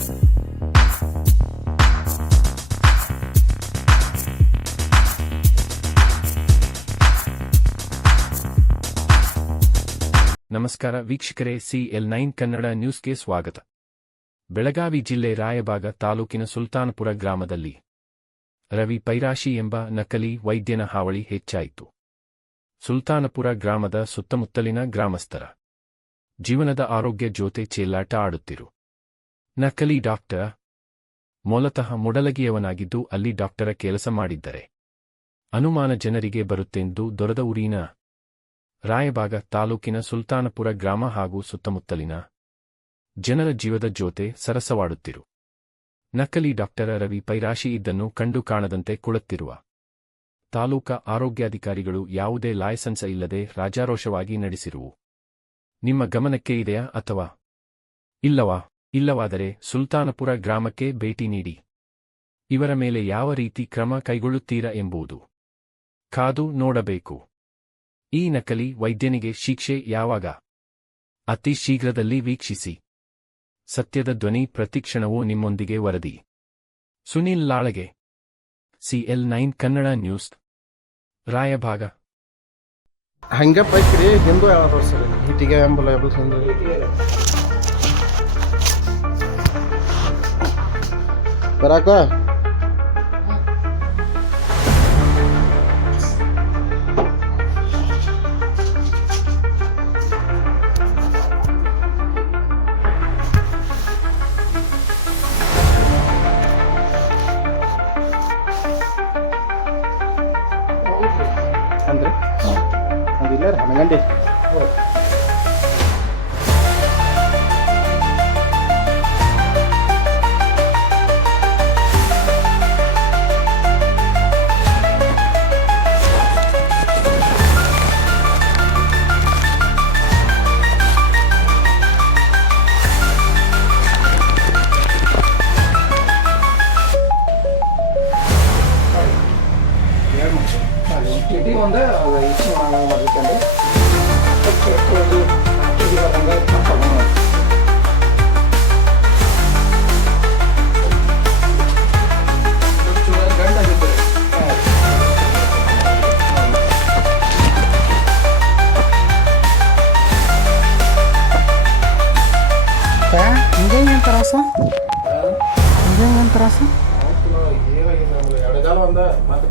ನಮಸ್ಕಾರ ವೀಕ್ಷಕರೇ, CL9 ಕನ್ನಡ ನ್ಯೂಸ್ಗೆ ಸ್ವಾಗತ. ಬೆಳಗಾವಿ ಜಿಲ್ಲೆ ರಾಯಬಾಗ ತಾಲೂಕಿನ ಸುಲ್ತಾನಪುರ ಗ್ರಾಮದಲ್ಲಿ ರವಿ ಪೈರಾಶಿ ಎಂಬ ನಕಲಿ ವೈದ್ಯನ ಹಾವಳಿ ಹೆಚ್ಚಾಯಿತು. ಸುಲ್ತಾನಪುರ ಗ್ರಾಮದ ಸುತ್ತಮುತ್ತಲಿನ ಗ್ರಾಮಸ್ಥರ ಜೀವನದ ಆರೋಗ್ಯ ಜೊತೆ ಚೆಲ್ಲಾಟ ಆಡುತ್ತಿರು ನಕಲಿ ಡಾಕ್ಟರ್ ಮೂಲತಃ ಮುಡಲಗಿಯವನಾಗಿದ್ದು ಅಲ್ಲಿ ಡಾಕ್ಟರ ಕೆಲಸ ಮಾಡಿದ್ದರೆ ಅನುಮಾನ ಜನರಿಗೆ ಬರುತ್ತೆಂದು ದೊರೆದ ಊರಿನ ರಾಯಬಾಗ ತಾಲೂಕಿನ ಸುಲ್ತಾನಪುರ ಗ್ರಾಮ ಹಾಗೂ ಸುತ್ತಮುತ್ತಲಿನ ಜನರ ಜೀವದ ಜೊತೆ ಸರಸವಾಡುತ್ತಿರು ನಕಲಿ ಡಾಕ್ಟರ ರವಿ ಪೈರಾಶಿ ಇದ್ದನ್ನು ಕಂಡು ಕಾಣದಂತೆ ಕುಳಿತಿರುವ ತಾಲೂಕಾ ಆರೋಗ್ಯಾಧಿಕಾರಿಗಳು ಯಾವುದೇ ಲೈಸೆನ್ಸ್ ಇಲ್ಲದೆ ರಾಜಾರೋಷವಾಗಿ ನಡೆಸಿರುವು ನಿಮ್ಮ ಗಮನಕ್ಕೆ ಇದೆಯಾ ಅಥವಾ ಇಲ್ಲವಾ? ಇಲ್ಲವಾದರೆ ಸುಲ್ತಾನಪುರ ಗ್ರಾಮಕ್ಕೆ ಭೇಟಿ ನೀಡಿ ಇವರ ಮೇಲೆ ಯಾವ ರೀತಿ ಕ್ರಮ ಕೈಗೊಳ್ಳುತ್ತೀರಾ ಎಂಬುದು ಕಾದು ನೋಡಬೇಕು. ಈ ನಕಲಿ ವೈದ್ಯನಿಗೆ ಶಿಕ್ಷೆ ಯಾವಾಗ? ಅತಿ ಶೀಘ್ರದಲ್ಲಿ ವೀಕ್ಷಿಸಿ. ಸತ್ಯದ ಧ್ವನಿ ಪ್ರತಿಕ್ಷಣವೂ ನಿಮ್ಮೊಂದಿಗೆ ವರದಿ. Sunil Lalage, CL9 Kannada news, Raibag. ಹಂಗೆ ಪೈಕ್ರಿ ಹಿಂದೂ ಯಾವ್ದು ಸರ್ ಹಿಟ್ಟಿಗೆ ಎಂಬುಲ ಬರಾಕ ಅಂದ್ರೆ ಅದಿಲ್ಲ ಹನಗಂಡಿ ಚೀಟಿ ಒಂದು ಇಷ್ಟು ಮಾಡ್ಬೇಕಂದ್ರೆ ಗಂಟಾಗಿದ್ದರೆ ಹಿಂಗೇನು ತ್ರಾಸ? ಹಿಂಗೇನು ತ್ರಾಸ? ಎರಡು ಕಾಲ ಒಂದು ಮತ್ತೆ